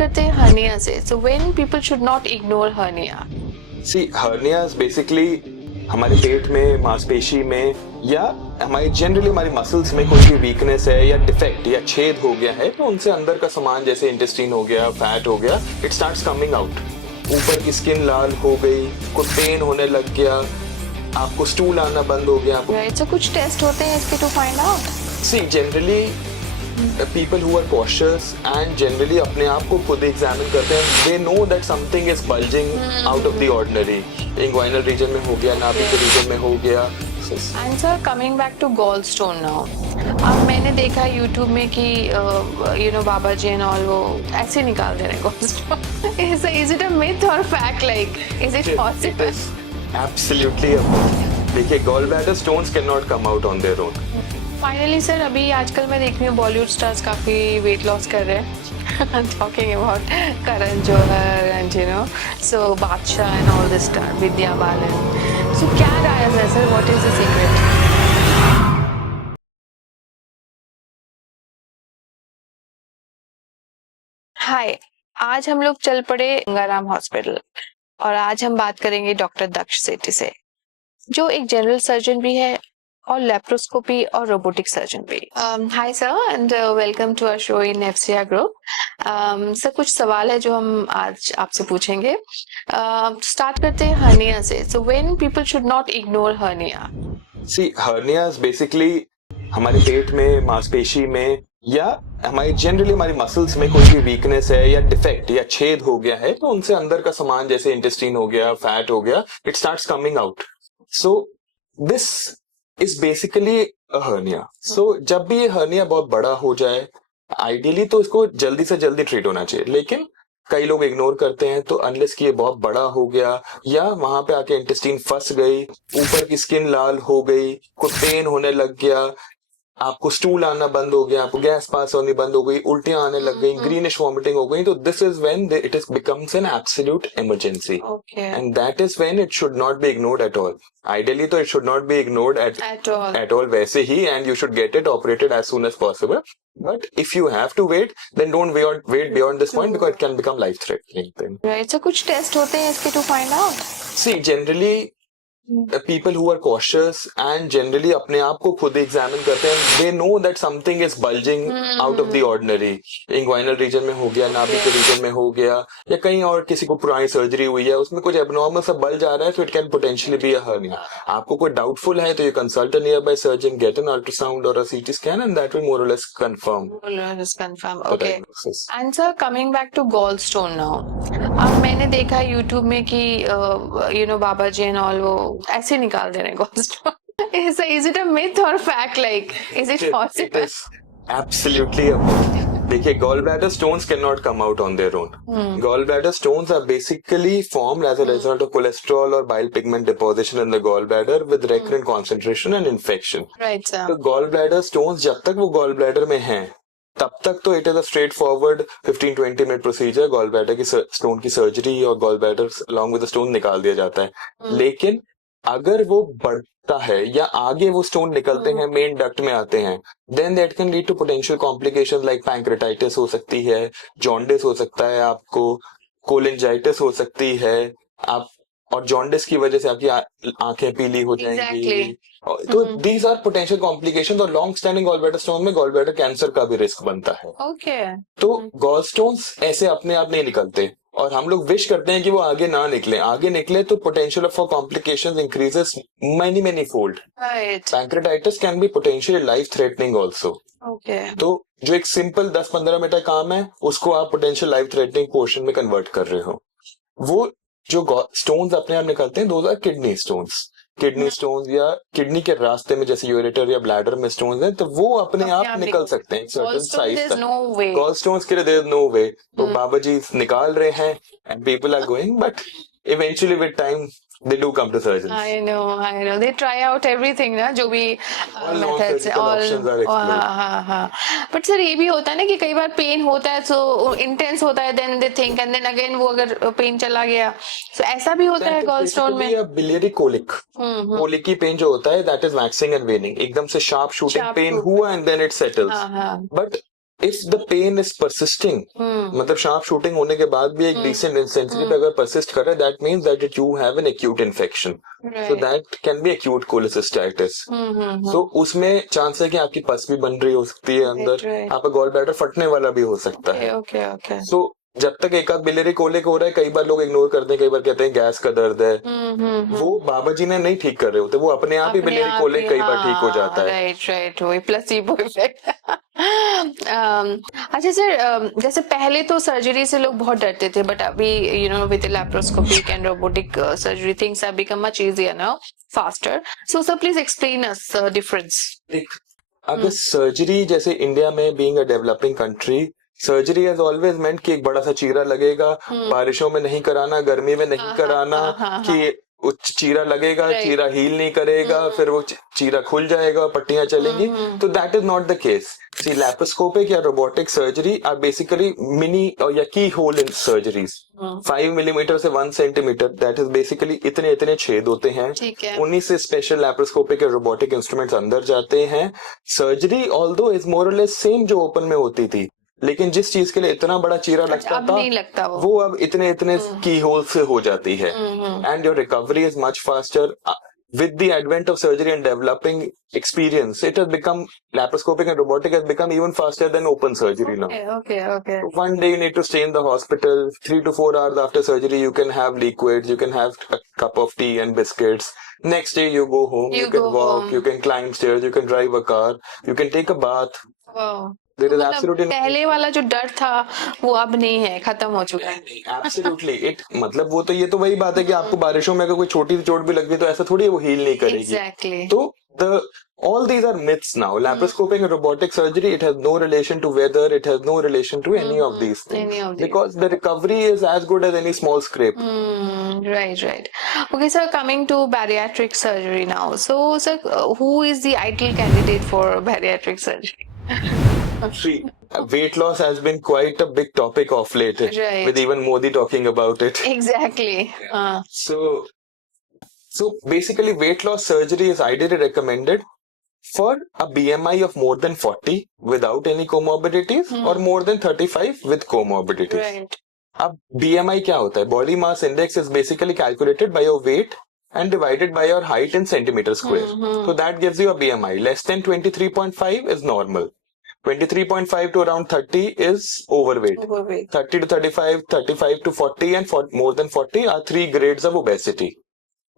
करते हैं हर्निया से. So when people should not ignore hernia. See hernias basically हमारे पेट में, मांसपेशी में या हमारी जनरली हमारी मसल्स में कोई भी वीकनेस है या डिफेक्ट या छेद हो गया है तो उनसे अंदर का सामान जैसे इंटेस्टाइन हो गया, फैट हो गया, इट स्टार्ट्स कमिंग आउट. ऊपर की स्किन लाल हो गई, कोई पेन होने लग गया, आपको स्टूल आना बंद हो गया. Right. So कुछ टेस्ट होते हैं इसके to find out. See generally people who are cautious and generally अपने आप को खुद एग्जामिन करते हैं. they know that something is bulging out of the ordinary. inguinal region में हो गया, नाभि के region में हो गया. And sir, coming back to gallstone now. अब मैंने देखा YouTube में कि बाबा जी and all वो ऐसे निकाल दे रहे हैं gallstone. Is it a myth or fact? Like, is it possible? Absolutely. देखिए, gallbladder stones cannot come out on their own. Finally sir, अभी आजकल मैं देख रही हूँ बॉलीवुड स्टार्स काफी वेट लॉस कर रहे हैं. Talking about Karan Johar and so Badshah and all this star, Vidya Balan. So क्या राय है sir, what is the secret? Hi, आज हम लोग चल पड़े गंगाराम हॉस्पिटल और आज हम बात करेंगे डॉक्टर दक्ष सेठी से, जो एक जनरल सर्जन भी है और लेप्रोस्कोपी और रोबोटिक सर्जन भी. Hi sir and welcome to our show in FCR group. Sir, कुछ सवाल है जो हम आज आपसे पूछेंगे. स्टार्ट करते हैं हर्निया से. So when people should not ignore hernia. See hernias basically हमारे पेट में, मांसपेशी में या हमारी जनरली हमारी मसल्स में कोई भी वीकनेस है या डिफेक्ट या छेद हो गया है तो उनसे अंदर का सामान जैसे इंटेस्टाइन हो गया, फैट हो गया, it starts coming out. So this is basically a hernia. So जब भी ये हर्निया बहुत बड़ा हो जाए, आइडियली तो इसको जल्दी से जल्दी ट्रीट होना चाहिए, लेकिन कई लोग इग्नोर करते हैं. तो अनलेस कि ये बहुत बड़ा हो गया या वहां पे आके इंटेस्टाइन फंस गई, ऊपर की स्किन लाल हो गई, कोई पेन होने लग गया, आपको स्टूल आना बंद हो गया, आपको गैस पास होनी बंद हो गई, उल्टियां आने लग गई, ग्रीनिश वॉमिटिंग हो गई, तो this is when it is becomes an absolute emergency. And that is when it should not be ignored at all. Ideally तो it should not be ignored at all वैसे ही, and you should get it operated as soon as possible. But if you have to wait, then don't wait beyond this point because it can become life-threatening thing. Right. So कुछ test होते हैं इसके to find out. See, generally people who are cautious and generally अपने आप को खुद examine करते हैं. they know that something is bulging out of the ordinary. inguinal region में हो गया, नाभि के region में हो गया, या कहीं और किसी को पुरानी सर्जरी हुई है, उसमें कुछ एबनॉर्मल सा bulge आ रहा है, तो it can potentially be a hernia. आपको कोई डाउटफुल है तो you consult a nearby surgeon, get an ultrasound or a CT scan, and that will more or less confirm. Okay. And sir, coming back to gallstone now. अब मैंने देखा YouTube में कि बाबा जी and all वो ऐसे निकाल दे रहे हैं gallstone. Is it a myth or fact? Like, is it possible? It is absolutely a myth. देखिए, gallbladder stones cannot come out on their own. Gallbladder stones are basically formed as a result of cholesterol or bile pigment deposition in the gallbladder with recurrent concentration and infection. Right, sir. तो gallbladder stones जब तक वो gallbladder में हैं, तब तक तो it is a straight forward 15-20 minute procedure. Gallbladder की स्टोन की सर्जरी और gallbladder along with the stone निकाल दिया जाता है. लेकिन अगर वो बढ़ता है या आगे वो स्टोन निकलते हैं, मेन डक्ट में आते हैं, then that can lead to potential complications like pancreatitis हो सकती है, जॉन्डिस हो सकता है, आपको कोलिंजाइटिस हो सकती है, आप और जॉन्डिस की वजह से आपकी आंखें पीली हो जाएंगी. तो दीज आर पोटेंशियल कॉम्प्लिकेशन. और लॉन्ग स्टैंडिंग गॉलब्लैडर स्टोन में गॉलब्लैडर कैंसर का भी रिस्क बनता है. तो गॉल स्टोन्स ऐसे अपने आप नहीं निकलते और हम लोग विश करते हैं कि वो आगे ना निकले. आगे निकले तो potential for complications increases many fold. Pancreatitis can be potentially life threatening also. तो जो एक सिंपल 10-15 मिनट का काम है, उसको आप पोटेंशियल लाइफ थ्रेटनिंग पोर्शन में कन्वर्ट कर रहे हो. वो जो स्टोन्स अपने आप निकलते हैं, those are kidney stones. Kidney stones या किडनी के रास्ते में जैसे यूरेटर या ब्लैडर में स्टोन्स हैं, तो वो अपने आप निकल सकते हैं सर्टेन साइज तक. गॉल स्टोन्स के लिए देयर इज नो वे. तो बाबा जी निकाल रहे हैं and people are going, but eventually with time they do come to surgeons. I know. They try out everything ना, जो भी methods है, But sir, ये भी होता है ना कि कई बार पेन होता है, so intense होता है, then they think, and then again वो अगर पेन चला गया, so ऐसा भी होता है gallstone में. Biliary colic. Colic की पेन जो होता है, that is waxing and waning. एकदम से sharp shooting pain हुआ and then it settles. But if the pain is persisting, मतलब शार्प शूटिंग होने के बाद भी एक डिसेंट इंटेंसिटी पे अगर persist कर रहा है, that means that you have an acute infection. So that can be acute cholecystitis. So उसमें चांस है कि आपकी पस भी बन रही हो सकती है अंदर, आपका गॉल ब्लैडर फटने वाला भी हो सकता है. So जब तक एक आध बिलियरी कोलिक हो रहा है, कई बार लोग इग्नोर करते हैं, कई बार कहते हैं गैस का दर्द है. वो बाबा जी ने नहीं ठीक कर रहे होते, वो अपने आप ही बिलियरी कोलिक कई बार ठीक हो जाता है. राइट वही प्लेसिबो इफेक्ट. अच्छा सर, जैसे पहले तो सर्जरी से लोग बहुत डरते थे, बट अभी with laparoscopic and robotic surgery things have become much easier now, faster. So sir please explain us difference. अगर सर्जरी, जैसे इंडिया में being a developing country, surgery has always meant कि एक बड़ा सा चीरा लगेगा, बारिशों में नहीं कराना, गर्मी में नहीं कराना, कि चीरा लगेगा, चीरा हील नहीं करेगा, फिर वो चीरा खुल जाएगा, पट्टियां चलेंगी. तो that is not the case. See laparoscopic या robotic surgery are basically mini या की होल इन सर्जरीज. 5 मिलीमीटर से 1 सेंटीमीटर, दैट इज बेसिकली इतने छेद होते हैं. उन्हीं से स्पेशल लैप्रोस्कोपिक या रोबोटिक इंस्ट्रूमेंट्स अंदर जाते हैं. सर्जरी ऑल्दो इज मोर और लेस सेम जो ओपन में होती थी, लेकिन जिस चीज के लिए इतना बड़ा चीरा लगता था, नहीं लगता वो अब इतने की होल से हो जाती है. And your recovery is much faster. With the advent of surgery and developing experience, it has become, laparoscopic and robotic has become even faster than open surgery now. Okay. One day you need to stay in the hospital. 3 to 4 hours after surgery, you can have liquids, you can have a cup of tea and biscuits. Next day you go home, you can walk, you can climb stairs, you can drive a car, you can take a bath. Wow. There is absolutely पहले वाला जो डर था वो अब नहीं है, खत्म हो चुका है. Absolutely. मतलब वो तो, ये तो वही बात है कि आपको बारिशों में अगर कोई छोटी सी चोट भी लग गई तो ऐसा थोड़ी है वो हील नहीं करेगी. Exactly. तो all these are myths now. Laparoscopic and robotic surgery, it has no relation to weather, it has no relation to any of these things. Because the recovery is as good as any small scrape. Right. Okay, sir, coming to bariatric surgery now. So, sir, who is the ideal candidate for bariatric surgery? See, weight loss has been quite a big topic of late, right, with even Modi talking about it. Exactly. So basically, weight loss surgery is ideally recommended for a BMI of more than 40 without any comorbidities or more than 35 with comorbidities. Right. अब BMI क्या होता है? Body mass index is basically calculated by your weight and divided by your height in centimeter square. So that gives you a BMI. Less than 23.5 is normal. 23.5 to around 30 is overweight. 30 to 35, 35 to 40 and more than 40 are 3 grades of obesity.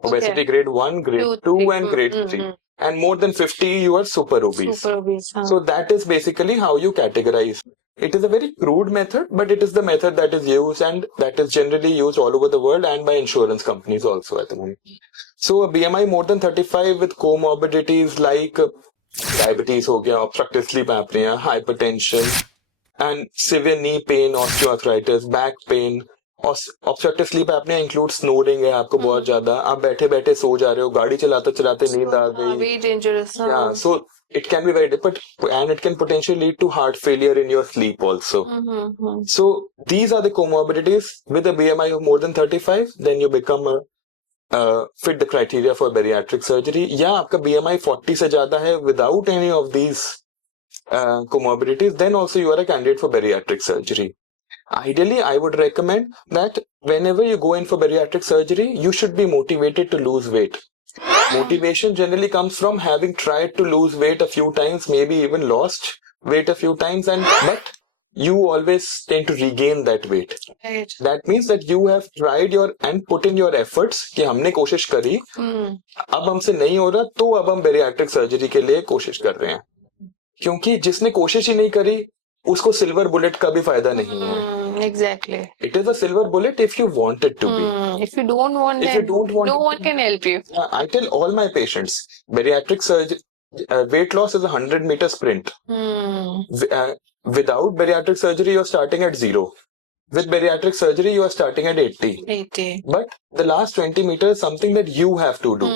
Obesity grade 1, grade 2 and grade 3. And more than 50 you are super obese. So that is basically how you categorize. It is a very crude method, but it is the method that is used and that is generally used all over the world and by insurance companies also at the moment. So a BMI more than 35 with comorbidities like diabetes हो गया, obstructive sleep apnea, hypertension and severe knee pain, osteoarthritis, back pain. Obstructive sleep apnea includes snoring है आपको बहुत ज्यादा, आप बैठे बैठे सो जा रहे हो, गाड़ी चलाते चलाते नींद आ गई. Very dangerous. Yeah, so it can be very difficult and it can potentially lead to heart failure in your sleep also. So these are the comorbidities. With a BMI of more than 35, then you become fit the criteria for bariatric surgery. या आपका BMI 40 से ज्यादा है without any of these comorbidities, then also you are a candidate for bariatric surgery. Ideally, I would recommend that whenever you go in for bariatric surgery, you should be motivated to lose weight. Motivation generally comes from having tried to lose weight a few times, maybe even lost weight a few times, but you always tend to regain that weight. Right. That means that you have tried and put in your efforts कि हमने कोशिश करी, अब हमसे नहीं हो रहा, तो अब हम bariatric surgery के लिए कोशिश कर रहे हैं. क्योंकि जिसने कोशिश ही नहीं करी, उसको सिल्वर बुलेट का भी फायदा नहीं है. Exactly. It is a silver bullet if you want it to be. If you don't want it, no one can help you. I tell all my patients, bariatric surgery, weight loss is a 100-meter sprint. Without bariatric surgery, you're starting at 0. With bariatric surgery, you are starting at 80. But the last 20 meters is something that you have to do.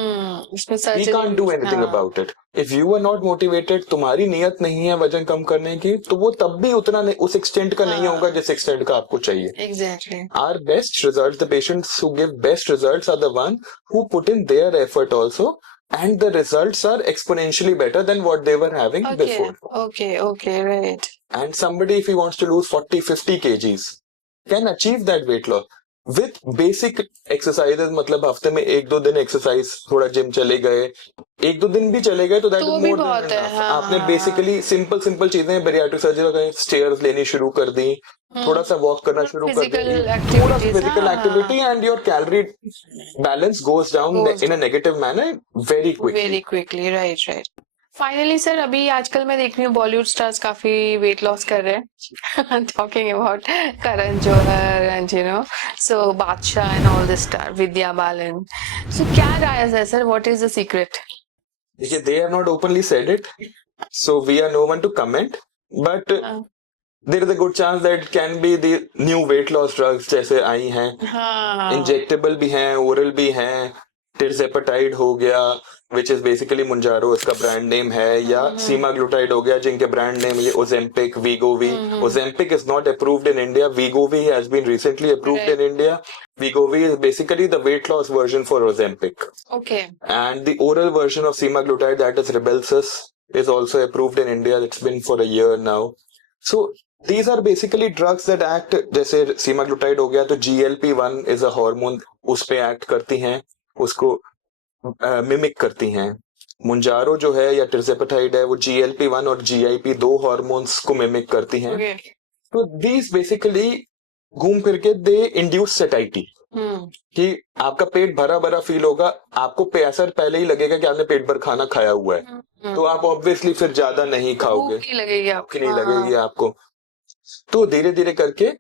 We can't do anything about it. If you are not motivated, तुम्हारी नियत नहीं है वजन कम करने की, तो वो तब भी उतना उस extent का नहीं होगा जिस extent का आपको चाहिए. Exactly. Our best results, the patients who give best results are the one who put in their effort also, and the results are exponentially better than what they were having before. Okay, right. and somebody if he wants to lose 40-50 kgs can achieve that weight loss with basic exercises. मतलब हफ्ते में 1-2 दिन exercise, थोड़ा gym चले गए, 1-2 दिन भी चले गए तो दैट तो इज भी मोर बहुत देन है, एनफ. हाँ, आपने हाँ, बेसिकली सिंपल चीजें बैरियाट्रिक सर्जरी का स्टेयर्स लेनी शुरू कर दी, थोड़ा सा वॉक करना शुरू कर फिजिकल दिया, थोड़ा एक्टिविटीज, फिजिकल हाँ, activity and your calorie balance goes down Goes in a negative manner very quickly. Very quickly, right right. Finally sir, अभी आजकल मैं देख रही हूँ बॉलीवुड स्टार्स काफी वेट लॉस कर रहे हैं. Talking about Karan Johar and so Badshah and all this star, Vidya Balan. So क्या राय है sir, what is the secret? देखिए, they have not openly said it, so we are no one to comment, but there is a good chance that it can be the new weight loss drugs जैसे आई हैं. हाँ, injectable भी हैं, oral भी हैं. टिrzepatide हो गया, which is basically Mounjaro, इसका ब्रांड नेम है, या semaglutide हो गया जिनके ब्रांड नेम ये Ozempic, Wegovy. Ozempic is not approved in India. Wegovy has been recently approved in India. Wegovy is basically the weight loss version for Ozempic. Okay. And the oral version of semaglutide, that is Rybelsus, is also approved in India. It's been for a year now. So these are basically drugs that act, जैसे semaglutide हो गया तो GLP-1 is a hormone, उस पे act करती हैं, उसको mimic करती हैं. मुंजारो जो है या टिrzepatide है वो GLP-1 और GIP दो हार्मोन्स को मिमिक करती हैं. Okay. तो these basically घूम फिर के दे इंड्यूस सेटाइटी, कि आपका पेट भरा भरा फील होगा, आपको ऐसा पहले ही लगेगा कि आपने पेट भर खाना खाया हुआ है, तो आप ऑब्वियसली फिर ज्यादा नहीं खाओगे, भूख नहीं लगेगी आपको. नहीं लगेगी आपको. तो धीरे धीरे करके,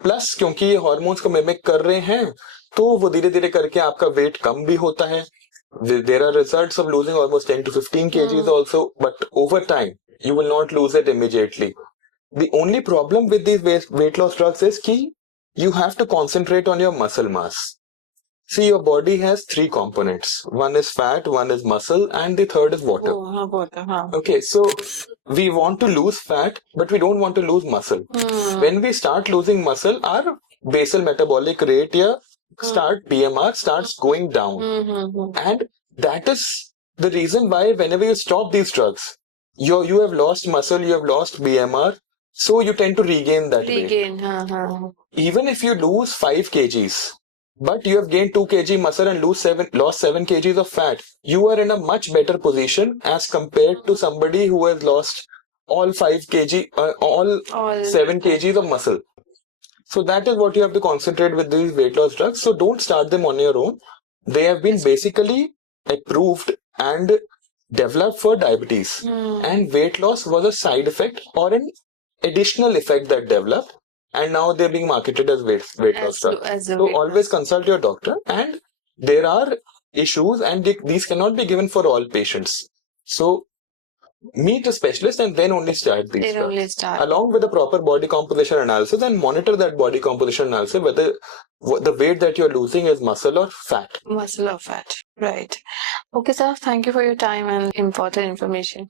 प्लस क्योंकि ये हार्मोन्स को मिमिक कर रहे हैं, तो वो धीरे धीरे करके आपका वेट कम भी होता है. There are results of losing almost 10 to 15 kgs also, but over time you will not lose it immediately. The only problem with these weight loss drugs is कि you have to concentrate on your muscle mass. See, your body has 3 components. One is fat, one is muscle, and the third is water. हाँ, water, हाँ. Okay, so we want to lose fat, but we don't want to lose muscle. When we start losing muscle, our basal metabolic rate BMR starts going down. And that is the reason why whenever you stop these drugs, you have lost muscle, you have lost BMR, so you tend to regain that weight. Even if you lose 5 kgs, but you have gained 2 kg muscle and lost 7 kgs of fat, you are in a much better position as compared to somebody who has lost all 5 kg, all 7 kgs of muscle. So that is what you have to concentrate with these weight loss drugs. So don't start them on your own. They have been basically approved and developed for diabetes. And weight loss was a side effect or an additional effect that developed. And now they're being marketed as weight loss drugs. So always consult your doctor. And there are issues and these cannot be given for all patients. So meet a specialist and then only start these drugs. Along with a proper body composition analysis, and monitor that body composition analysis whether the weight that you're losing is muscle or fat. Muscle or fat, right. Okay sir, thank you for your time and important information.